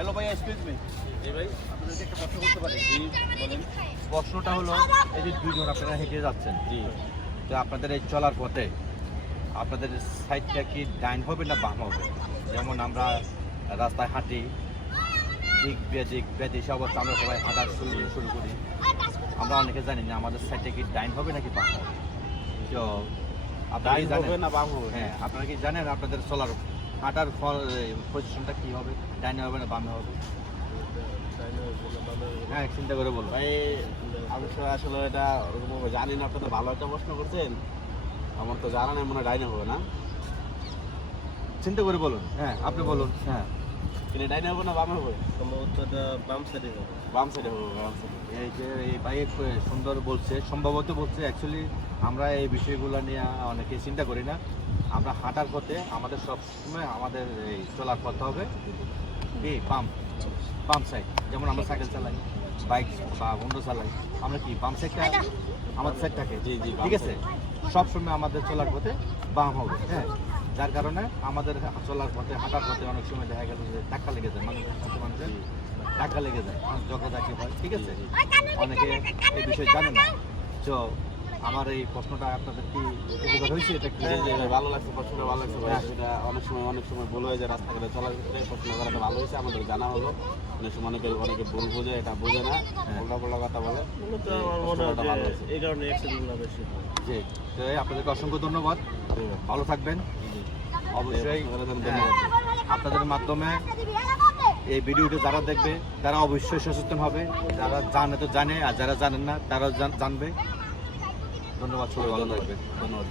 Hello ভাই, excuse me. জি ভাই, আপনাদেরকে একটা প্রশ্ন করতে পারি? জি বলেন। প্রশ্নটা হলো, এই যে দুইজন আপনারা হেঁটে যাচ্ছেন, জি, তো আপনাদের এই চলার পথে আপনাদের সাইডটা কি ডাইন হবে না বাম হবে? যেমন আমরা রাস্তায় হাঁটি, দিক বেদিক সে অবস্থা আমরা সবাই হাঁটা শুরু করি, আমরা অনেকে জানি না আমাদের সাইডটা কি ডাইন হবে নাকি বাম হবে। তো আপনারা কি ডাইন হবে জানেন? না বাম হবে? হ্যাঁ, আপনারা কি জানেন আপনাদের চলার হাঁটার পজিশনটা কি হবে, ডাইনে হবে না বামে হবে? হ্যাঁ, চিন্তা করে বলুন। ভাই আমি তো আসলে এটা ওরকম জানি না, আপনি তো ভালো একটা প্রশ্ন করছেন। আমার তো জানা নেই, মনে হয় ডাইনে হবে না। চিন্তা করে বলুন। হ্যাঁ, আপনি বলুন। হ্যাঁ, কিন্তু ডাইনে হবে না বামে হবে? সম্ভবতটা বাম সাইডে হবে। বাম সাইডে হবে, বাম সাইডে। এই যে এই ভাই সুন্দর বলছে, সম্ভবত বলছে। অ্যাকচুয়ালি আমরা এই বিষয়গুলো নিয়ে অনেকে চিন্তা করি না। আমরা হাঁটার পথে আমাদের সবসময় আমাদের এই চলার পথ হবে এই বাম সাইড। যেমন আমরা সাইকেল চালাই, বাইক বা অন্য চালাই, আমরা কি বাম সাইডটা আমাদের সাইড থাকে। জি জি, ঠিক আছে, সবসময় আমাদের চলার পথে বাম হবে। হ্যাঁ, যার কারণে আমাদের চলার পথে হাঁটার পথে অনেক সময় দেখা গেল যে ধাক্কা লেগে যায়, মানুষের ধাক্কা লেগে যায়, জগদাকি হয়। ঠিক আছে, অনেকে এই বিষয়ে জানে না। তো আমার এই প্রশ্নটা আপনাদের কি উপকার হয়েছে? এটা কি জি জি ভাই, ভালো লাগছে, প্রশ্নটা ভালো লাগছে ভাই। এটা অনেক সময় ভুল হয়ে যায় রাস্তাঘাটে চলার ক্ষেত্রে। প্রশ্ন করাটা ভালো হয়েছে, আমাদের জানা হলো। অনেক সময় অনেকে ভুল বোঝে, এটা বোঝে না, উল্টা কথা বলে। মূলত আমার মনে হয় ভালো যে হয়েছে। এই কারণে অ্যাক্সিডেন্টগুলো বেশি হয়। জি, তো আপনাদেরকে অসংখ্য ধন্যবাদ। ভালো থাকবেন। অবশ্যই ধন্যবাদ। আপনাদের মাধ্যমে এই ভিডিওটি যারা দেখবে তারা অবশ্যই সচেতন হবে। যারা জানে তো জানে, আর যারা জানেন না তারাও জানবে। ধন্যবাদ, সবাই ভালো থাকবেন। ধন্যবাদ।